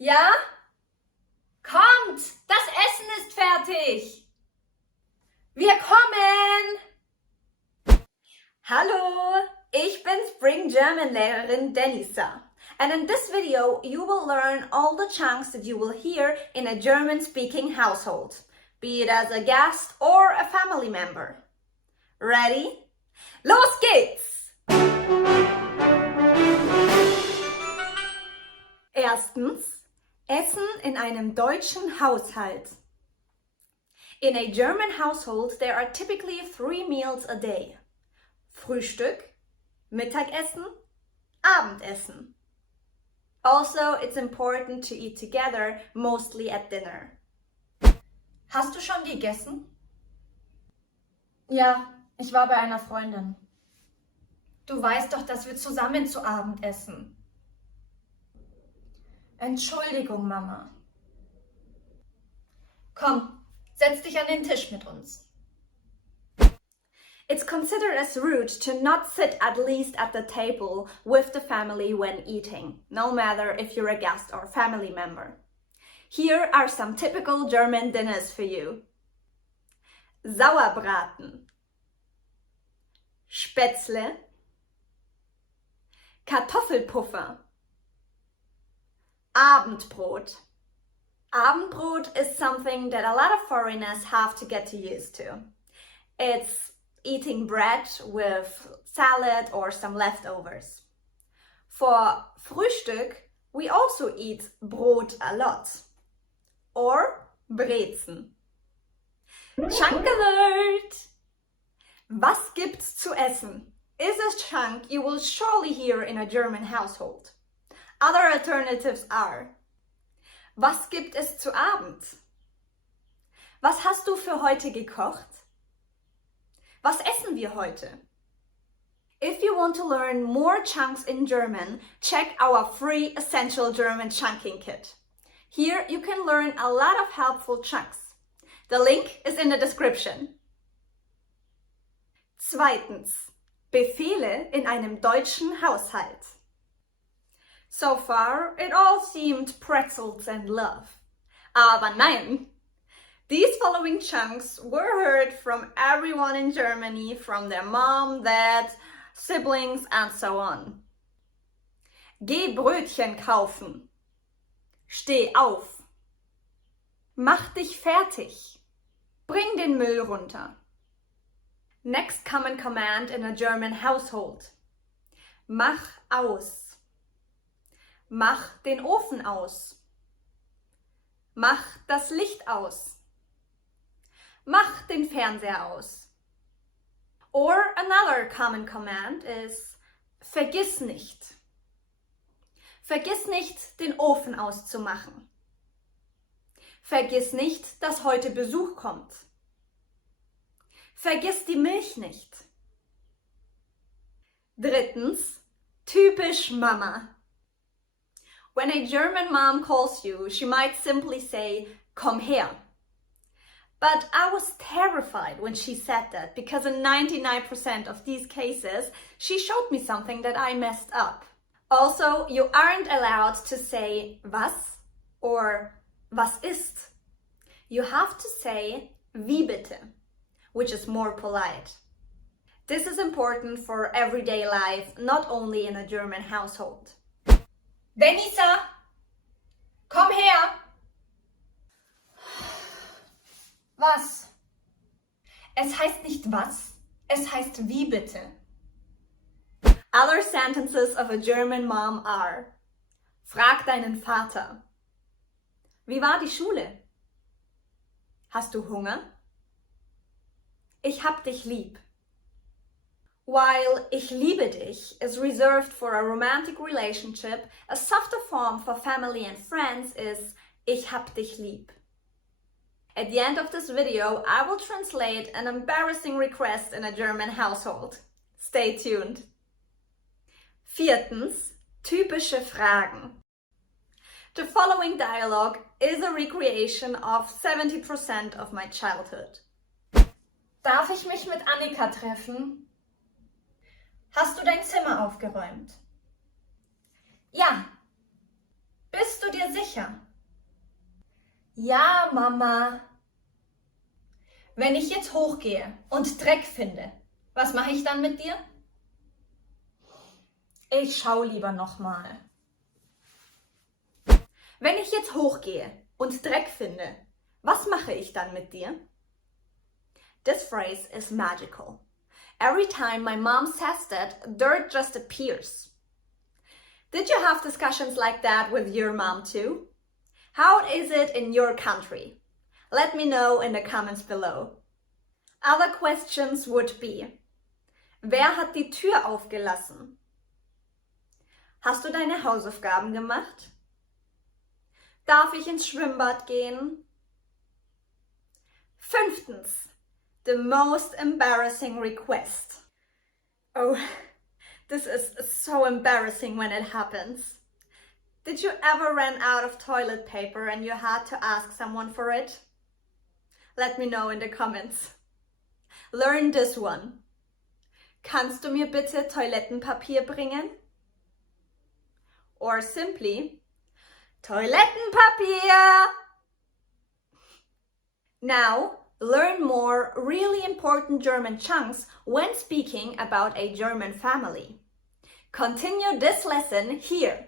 Ja? Kommt! Das Essen ist fertig! Wir kommen! Hallo! Ich bin Spring German Lehrerin Denisa. And in this video, you will learn all the chunks that you will hear in a German-speaking household, be it as a guest or a family member. Ready? Los geht's! Erstens, Essen in einem deutschen Haushalt. In a German household, there are typically 3 meals a day. Frühstück, Mittagessen, Abendessen. Also, it's important to eat together, mostly at dinner. Hast du schon gegessen? Ja, ich war bei einer Freundin. Du weißt doch, dass wir zusammen zu Abend essen. Entschuldigung, Mama. Komm, setz dich an den Tisch mit uns. It's considered as rude to not sit at least at the table with the family when eating, no matter if you're a guest or family member. Here are some typical German dinners for you. Sauerbraten, Spätzle, Kartoffelpuffer, Abendbrot. Abendbrot is something that a lot of foreigners have to get used to. It's eating bread with salad or some leftovers. For Frühstück, we also eat Brot a lot. Or Brezen. Chunk alert! Was gibt's zu essen? Is a chunk you will surely hear in a German household. Other alternatives are: Was gibt es zu Abend? Was hast du für heute gekocht? Was essen wir heute? If you want to learn more chunks in German, check our free Essential German Chunking Kit. Here you can learn a lot of helpful chunks. The link is in the description. Zweitens, Befehle in einem deutschen Haushalt. So far, it all seemed pretzels and love. Aber nein! These following chunks were heard from everyone in Germany, from their mom, dad, siblings, and so on. Geh Brötchen kaufen. Steh auf. Mach dich fertig. Bring den Müll runter. Next common command in a German household. Mach aus. Mach den Ofen aus. Mach das Licht aus. Mach den Fernseher aus. Or another common command is vergiss nicht. Vergiss nicht, den Ofen auszumachen. Vergiss nicht, dass heute Besuch kommt. Vergiss die Milch nicht. Drittens, typisch Mama. When a German mom calls you, she might simply say, komm her. But I was terrified when she said that, because in 99% of these cases, she showed me something that I messed up. Also, you aren't allowed to say was or was ist. You have to say wie bitte, which is more polite. This is important for everyday life, not only in a German household. Denisa, komm her! Was? Es heißt nicht was, es heißt wie bitte. Other sentences of a German mom are: Frag deinen Vater. Wie war die Schule? Hast du Hunger? Ich hab dich lieb. While ich liebe dich is reserved for a romantic relationship, a softer form for family and friends is ich hab dich lieb. At the end of this video, I will translate an embarrassing request in a German household. Stay tuned. Viertens, typische Fragen. The following dialogue is a recreation of 70% of my childhood. Darf ich mich mit Annika treffen? Hast du dein Zimmer aufgeräumt? Ja. Bist du du dir sicher? Ja, Mama. Wenn ich jetzt hochgehe und Dreck finde, was mache ich dann mit dir? Ich schau lieber nochmal. Wenn ich jetzt hochgehe und Dreck finde, was mache ich dann mit dir? This phrase is magical. Every time my mom says that, dirt just appears. Did you have discussions like that with your mom too? How is it in your country? Let me know in the comments below. Other questions would be: Wer hat die Tür aufgelassen? Hast du deine Hausaufgaben gemacht? Darf ich ins Schwimmbad gehen? 5. The most embarrassing request. Oh, this is so embarrassing when it happens. Did you ever run out of toilet paper and you had to ask someone for it? Let me know in the comments. Learn this one. Kannst du mir bitte Toilettenpapier bringen? Or simply, Toilettenpapier! Now, learn more really important German chunks when speaking about a German family. Continue this lesson here.